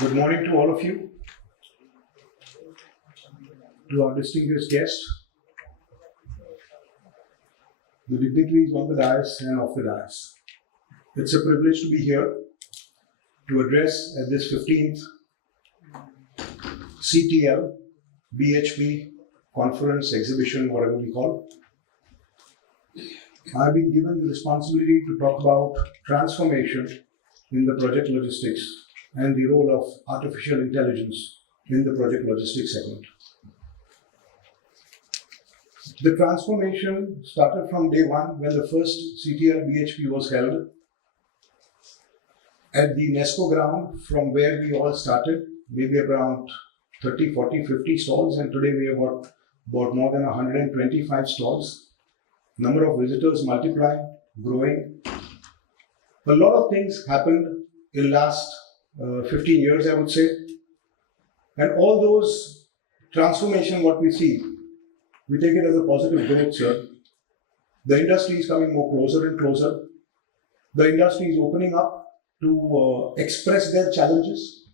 Good morning to all of you, to our distinguished guests, the dignitaries on the dais and off the dais. It's a privilege to be here to address at this 15th CTL, BHP conference, exhibition, whatever we call. I've been given the responsibility to talk about transformation in the project logistics and the role of artificial intelligence in the project logistics segment. The transformation started from day one when the first CTL BHP was held at the UNESCO ground, from where we all started, maybe around 30, 40, 50 stalls, and today we have got about more than 125 stalls. Number of visitors multiplying, growing. A lot of things happened in last 15 years, I would say. And all those transformation, what we see, we take it as a positive growth, sir. The industry is coming more closer and closer. The industry is opening up to express their challenges.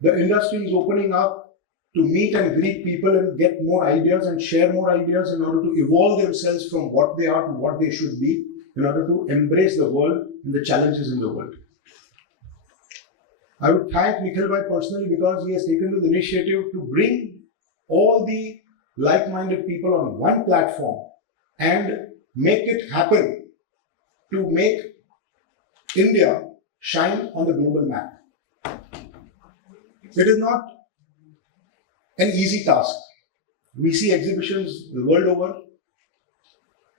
The industry is opening up to meet and greet people and get more ideas and share more ideas in order to evolve themselves from what they are to what they should be, in order to embrace the world and the challenges in the world. I would thank Nikhil Bhai personally because he has taken the initiative to bring all the like-minded people on one platform and make it happen to make India shine on the global map. It is not an easy task. We see exhibitions the world over.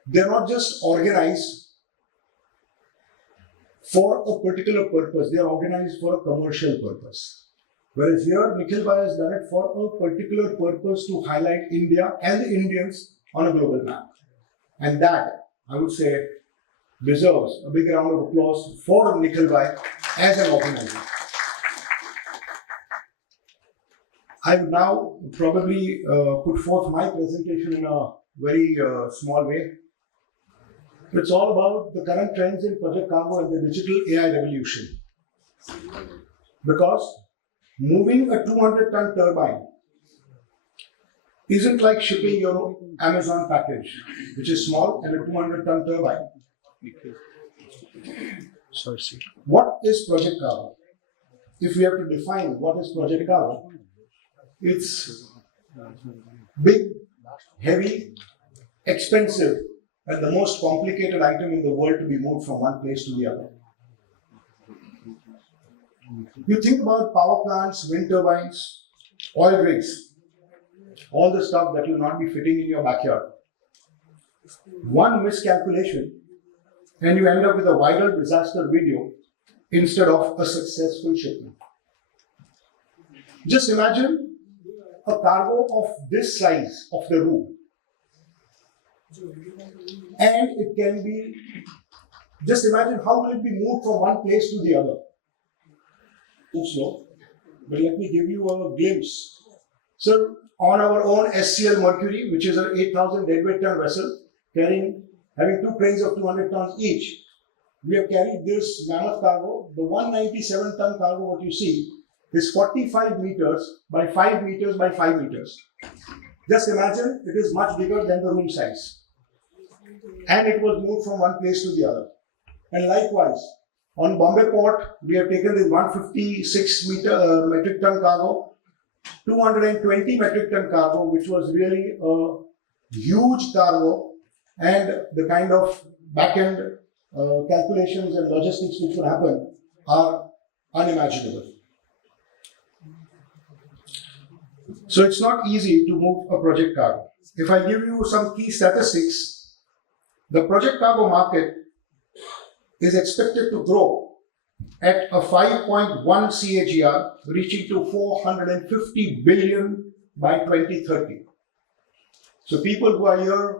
They're not just organized for a particular purpose, they are organized for a commercial purpose. Whereas here, Nikhil Bhai has done it for a particular purpose to highlight India and the Indians on a global map. And that, I would say, deserves a big round of applause for Nikhil Bhai as an organizer. I will now probably put forth my presentation in a very small way. It's all about the current trends in Project Cargo and the digital AI revolution. Because moving a 200-ton turbine isn't like shipping your Amazon package, which is small, and a 200-ton turbine. What is Project Cargo? If we have to define what is Project Cargo, it's big, heavy, expensive, and the most complicated item in the world to be moved from one place to the other. You think about power plants, wind turbines, oil rigs, all the stuff that will not be fitting in your backyard. One miscalculation and you end up with a viral disaster video instead of a successful shipment. Just imagine a cargo of this size of the room, and it can be, just imagine how will it be moved from one place to the other. Too slow, but let me give you a glimpse. So on our own SCL Mercury, which is an 8,000 deadweight ton vessel, having two cranes of 200 tons each, we have carried this mammoth cargo. The 197 ton cargo, what you see, is 45 meters by 5 meters by 5 meters. Just imagine it is much bigger than the room size. And it was moved from one place to the other. And likewise, on Bombay port, we have taken this 156 metric ton cargo, 220 metric ton cargo, which was really a huge cargo, and the kind of back-end calculations and logistics which will happen are unimaginable. So it's not easy to move a project cargo. If I give you some key statistics, the project cargo market is expected to grow at a 5.1 CAGR, reaching to 450 billion by 2030. So people who are here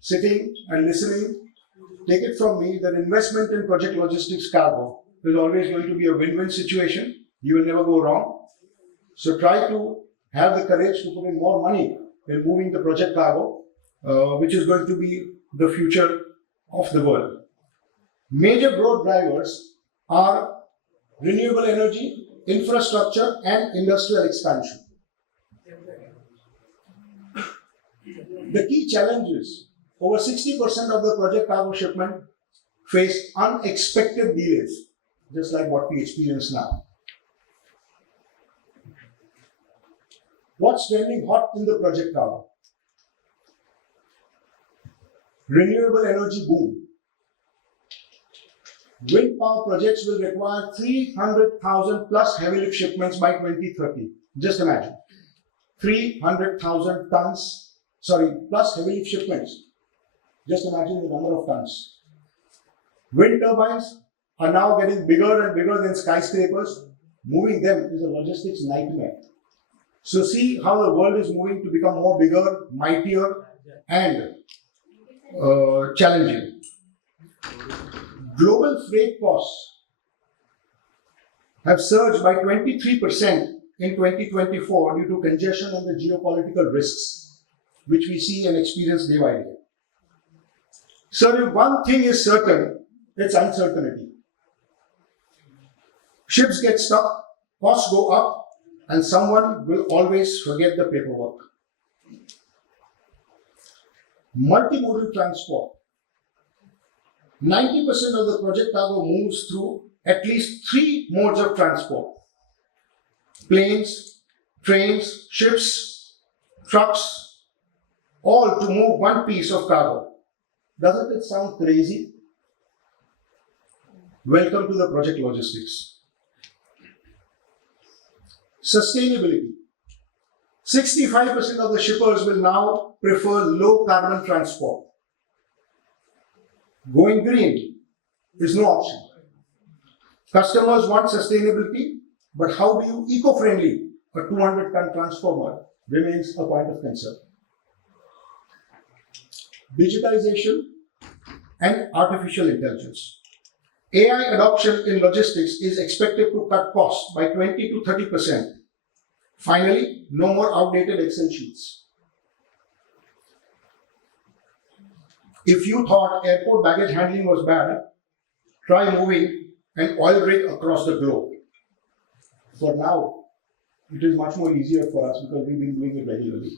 sitting and listening, take it from me that investment in project logistics cargo is always going to be a win-win situation. You will never go wrong. So try to have the courage to put in more money in moving the project cargo, which is going to be the future of the world. Major growth drivers are renewable energy, infrastructure and industrial expansion. The key challenge is over 60% of the project cargo shipment face unexpected delays, just like what we experience now. What's trending hot in the project cargo? Renewable energy boom. Wind power projects will require 300,000 plus heavy lift shipments by 2030. Just imagine. 300,000 tons, plus heavy lift shipments. Just imagine the number of tons. Wind turbines are now getting bigger and bigger than skyscrapers. Moving them is a logistics nightmare. So see how the world is moving to become more bigger, mightier, and challenging. Global freight costs have surged by 23% in 2024 due to congestion and the geopolitical risks, which we see and experience day by day. So if one thing is certain, it's uncertainty. Ships get stuck, costs go up, and someone will always forget the paperwork. Multimodal transport. 90% of the project cargo moves through at least 3 modes of transport. Planes, trains, ships, trucks, all to move one piece of cargo. Doesn't it sound crazy? Welcome to the project logistics. Sustainability. 65% of the shippers will now prefer low carbon transport. Going green is no option. Customers want sustainability, but how do you eco-friendly a 200-ton transformer remains a point of concern. Digitization and artificial intelligence. AI adoption in logistics is expected to cut costs by 20 to 30%. Finally, no more outdated Excel sheets. If you thought airport baggage handling was bad, try moving an oil rig across the globe. For now, it is much more easier for us because we've been doing it regularly.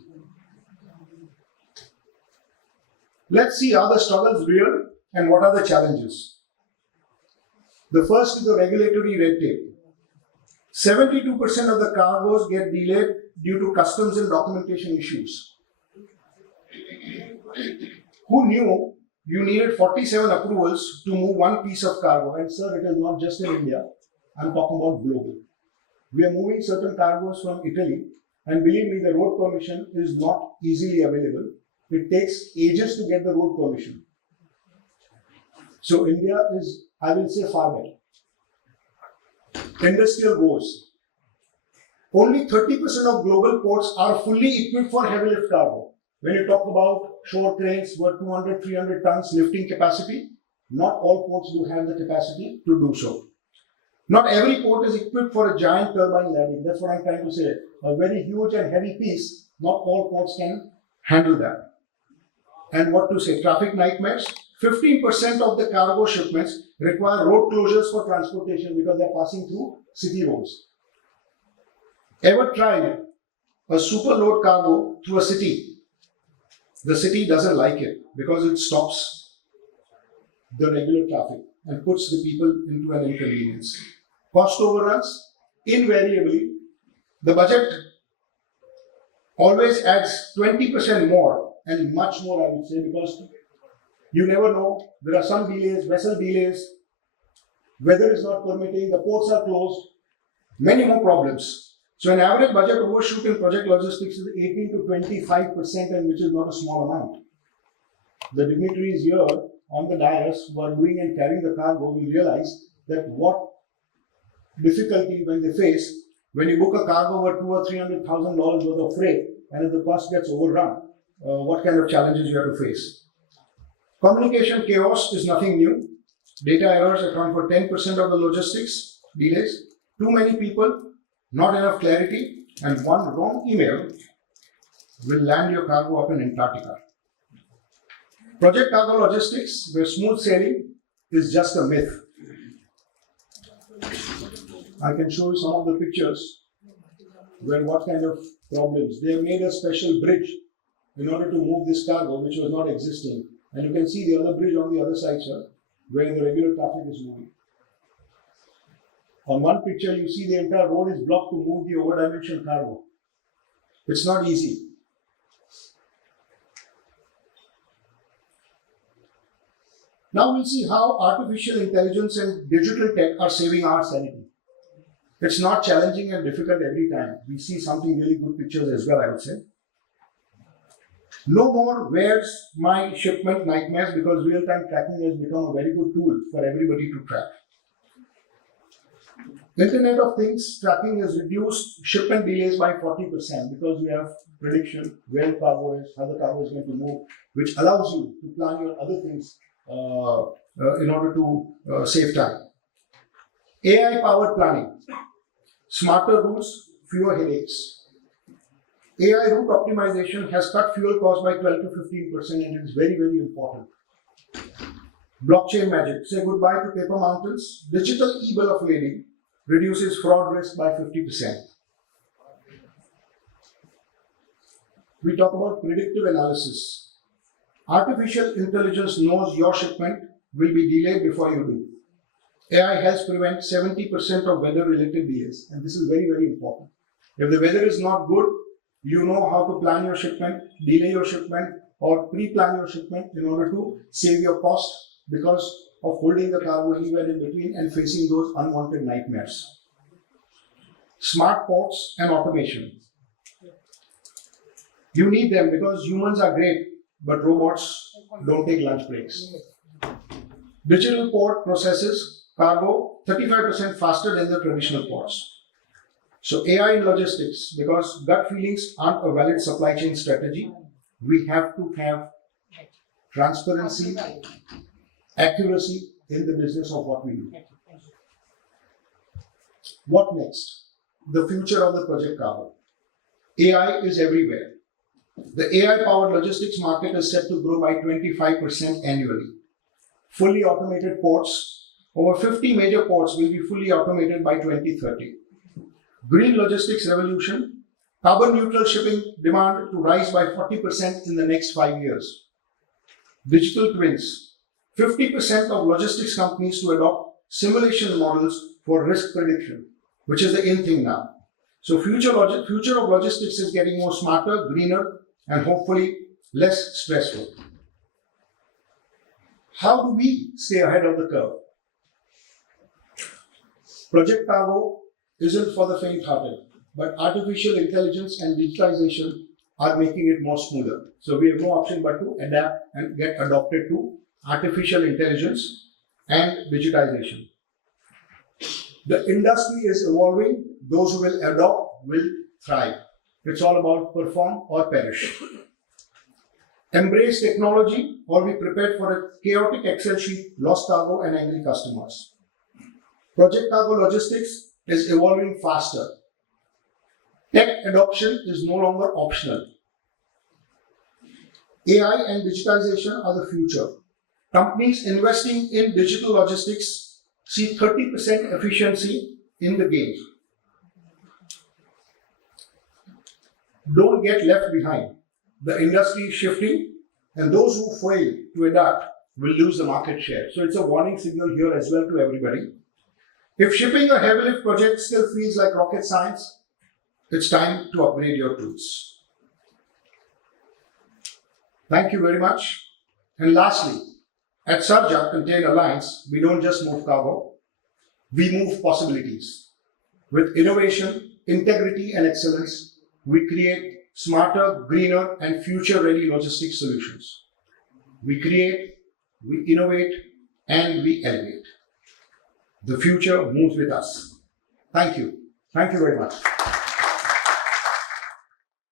Let's see, are the struggles real and what are the challenges? The first is the regulatory red tape. 72% of the cargoes get delayed due to customs and documentation issues. Who knew you needed 47 approvals to move one piece of cargo? And sir, it is not just in India. I'm talking about global. We are moving certain cargoes from Italy, and believe me, the road permission is not easily available. It takes ages to get the road permission. So India is, I will say, far better. Industrial woes. Only 30% of global ports are fully equipped for heavy lift cargo. When you talk about shore cranes worth 200, 300 tons lifting capacity, not all ports do have the capacity to do so. Not every port is equipped for a giant turbine landing. That's what I'm trying to say. A very huge and heavy piece, not all ports can handle that. And what to say, traffic nightmares. 15% of the cargo shipments require road closures for transportation because they're passing through city roads. Ever tried a super load cargo through a city? The city doesn't like it because it stops the regular traffic and puts the people into an inconvenience. Cost overruns, invariably, the budget always adds 20% more and much more, I would say, because you never know. There are some delays, vessel delays, weather is not permitting, the ports are closed, many more problems. So an average budget overshoot in project logistics is 18 to 25%, and which is not a small amount. The dignitaries here on the dais who are doing and carrying the cargo will realize that what difficulty when they face when you book a cargo worth $200,000 or $300,000 worth of freight, and if the cost gets overrun, what kind of challenges you have to face. Communication chaos is nothing new. Data errors account for 10% of the logistics delays. Too many people, not enough clarity, and one wrong email will land your cargo up in Antarctica. Project cargo logistics, where smooth sailing is just a myth. I can show you some of the pictures where what kind of problems. They have made a special bridge in order to move this cargo, which was not existing. And you can see the other bridge on the other side, sir, where the regular traffic is moving. On one picture, you see the entire road is blocked to move the over-dimensional cargo. It's not easy. Now we'll see how artificial intelligence and digital tech are saving our sanity. It's not challenging and difficult every time. We see something really good pictures as well, I would say. No more where's my shipment nightmares, because real-time tracking has become a very good tool for everybody to track. Internet of Things tracking has reduced shipment delays by 40% because we have prediction where the cargo is, how the cargo is going to move, which allows you to plan your other things in order to save time. AI-powered planning, smarter routes, fewer headaches. AI route optimization has cut fuel costs by 12 to 15%, and it's very, very important. Blockchain magic, say goodbye to paper mountains. Digital e-bill of lading reduces fraud risk by 50%. We talk about predictive analysis. Artificial intelligence knows your shipment will be delayed before you do. AI helps prevent 70% of weather-related delays, and this is very, very important. If the weather is not good, you know how to plan your shipment, delay your shipment, or pre-plan your shipment in order to save your cost because of holding the cargo anywhere in between and facing those unwanted nightmares. Smart ports and automation. You need them because humans are great, but robots don't take lunch breaks. Digital port processes cargo 35% faster than the traditional ports. So AI in logistics, because gut feelings aren't a valid supply chain strategy, we have to have transparency, accuracy in the business of what we do. What next? The future of the project cargo. AI is everywhere. The AI-powered logistics market is set to grow by 25% annually. Fully automated ports, over 50 major ports will be fully automated by 2030. Green logistics revolution, carbon neutral shipping demand to rise by 40% in the next 5 years. Digital twins, 50% of logistics companies to adopt simulation models for risk prediction, which is the in thing now. So future of logistics is getting more smarter, greener, and hopefully less stressful. How do we stay ahead of the curve? Project Cargo isn't for the faint-hearted, but artificial intelligence and digitization are making it more smoother. So we have no option but to adapt and get adopted to artificial intelligence and digitization. The industry is evolving. Those who will adopt will thrive. It's all about perform or perish. Embrace technology or be prepared for a chaotic Excel sheet, lost cargo, and angry customers. Project Cargo Logistics is evolving faster. Tech adoption is no longer optional. AI and digitization are the future. Companies investing in digital logistics see 30% efficiency in the gains. Don't get left behind. The industry is shifting, and those who fail to adapt will lose the market share. So it's a warning signal here as well to everybody. If shipping a heavy lift project still feels like rocket science, it's time to upgrade your tools. Thank you very much. And lastly, at Sarja Container Alliance, we don't just move cargo, we move possibilities. With innovation, integrity, and excellence, we create smarter, greener, and future-ready logistics solutions. We create, we innovate, and we elevate. The future moves with us. Thank you. Thank you very much.